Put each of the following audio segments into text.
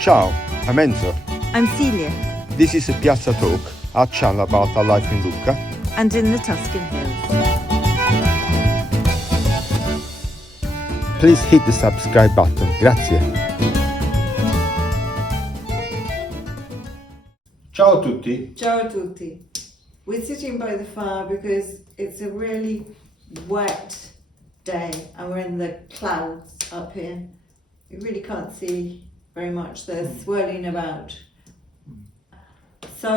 Ciao, I'm Enzo. I'm Celia. This is Piazza Talk, our channel about our life in Lucca and in the Tuscan hills. Please hit the subscribe button. Grazie. Ciao a tutti. Ciao a tutti. We're sitting by the fire because it's a really wet day and we're in the clouds up here. You really can't see very much. They're swirling about. So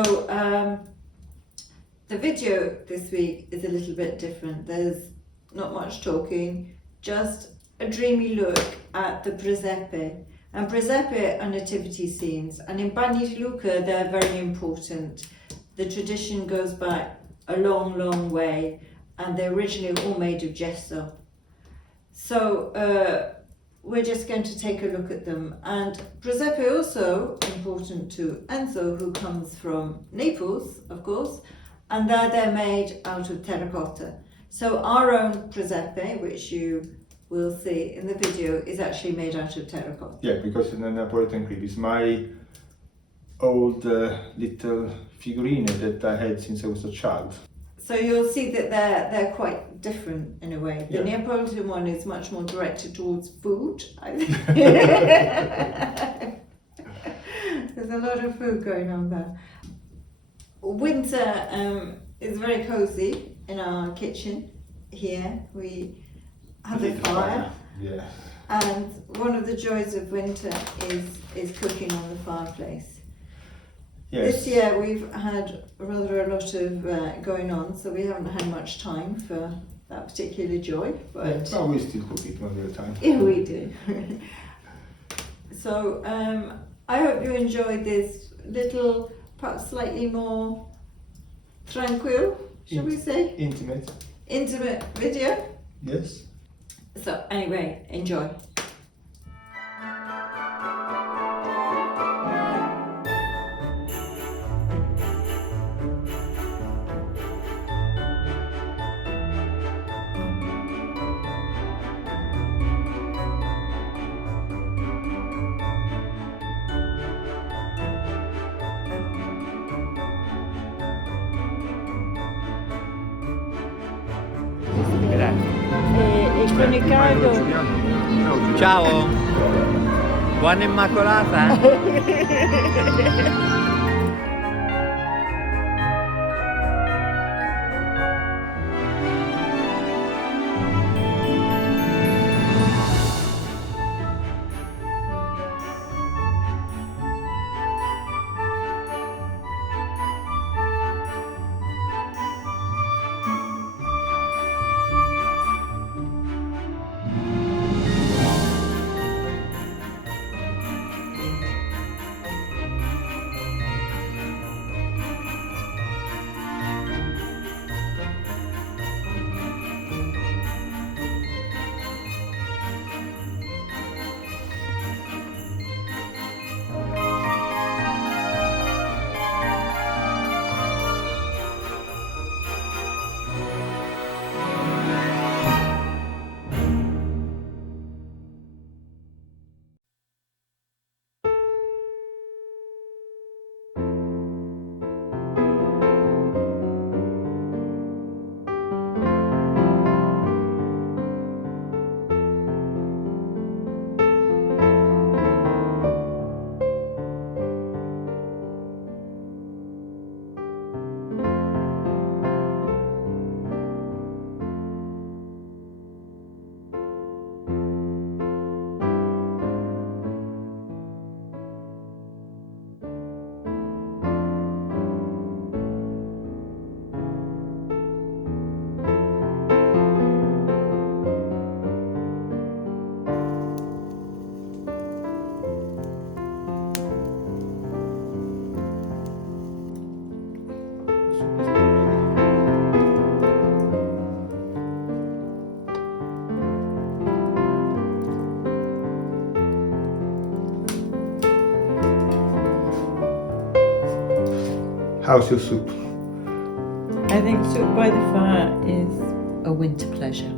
the video this week is a little bit different. There's not much talking, just a dreamy look at the Presepe. And Presepe are nativity scenes, and in Bagni di Lucca they're very important. The tradition goes back a long, long way, and they're originally all made of gesso. So we're just going to take a look at them. And Presepe also important to Enzo, who comes from Naples, of course, and they're made out of terracotta. So our own Presepe, which you will see in the video, is actually made out of terracotta. Yeah, because it's a Napolitan crib. It's my old little figurine that I had since I was a child. So you'll see that they're quite different in a way. The Yeah. Neapolitan one is much more directed towards food, I think. There's a lot of food going on there. Winter is very cozy in our kitchen here. We have a fire. Yeah. And one of the joys of winter is cooking on the fireplace. Yes. This year we've had rather a lot of going on, so we haven't had much time for that particular joy. But Yeah, we still cook it one at a time. yeah, we do. So I hope you enjoyed this little, perhaps slightly more tranquil, shall we say? Intimate video. Yes. So anyway, enjoy. E con il caldo. Ciao, buona Immacolata. How's your soup? I think soup by the fire is a winter pleasure.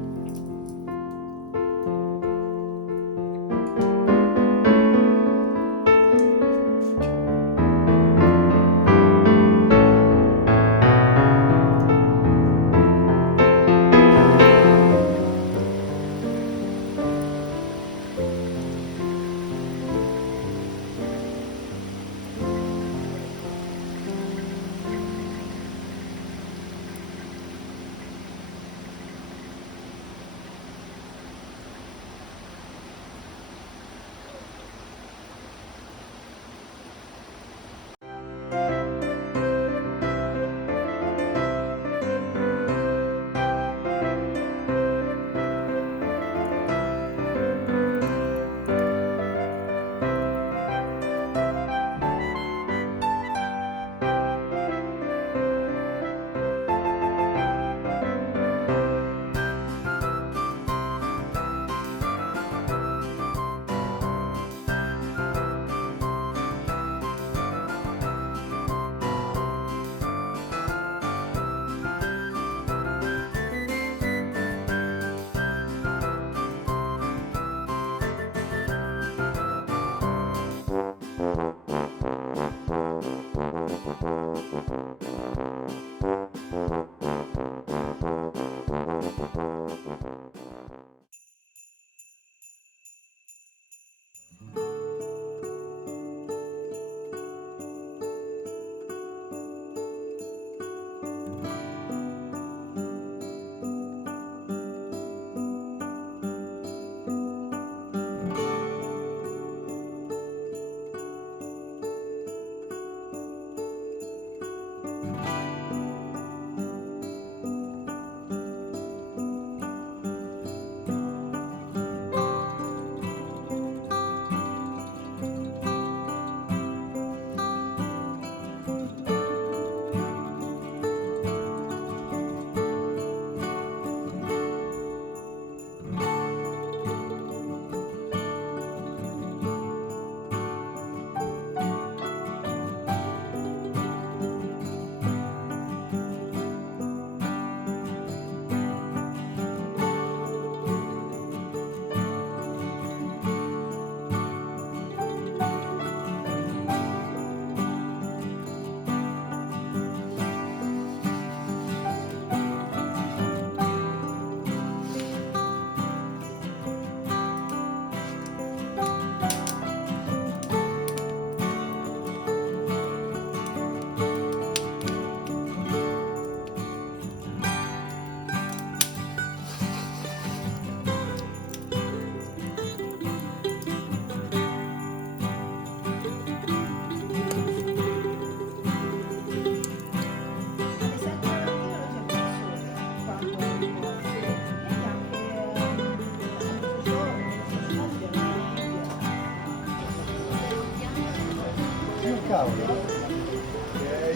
Cavolo.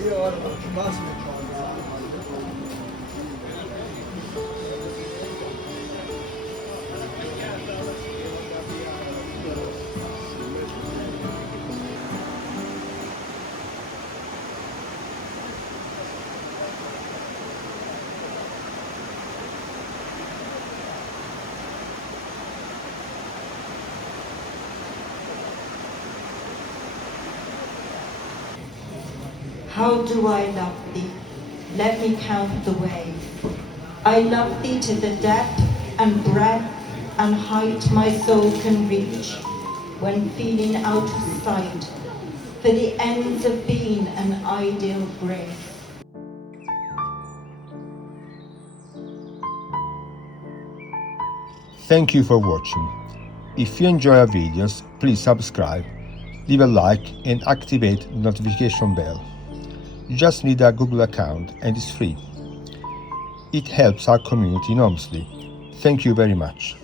Io ora non ci passo e c'ho How do I love thee? Let me count the ways. I love thee to the depth and breadth and height my soul can reach, when feeling out of sight, for the ends of being an ideal grace. Thank you for watching. If you enjoy our videos, please subscribe, leave a like and activate the notification bell. You just need a Google account and it's free. It helps our community enormously. Thank you very much.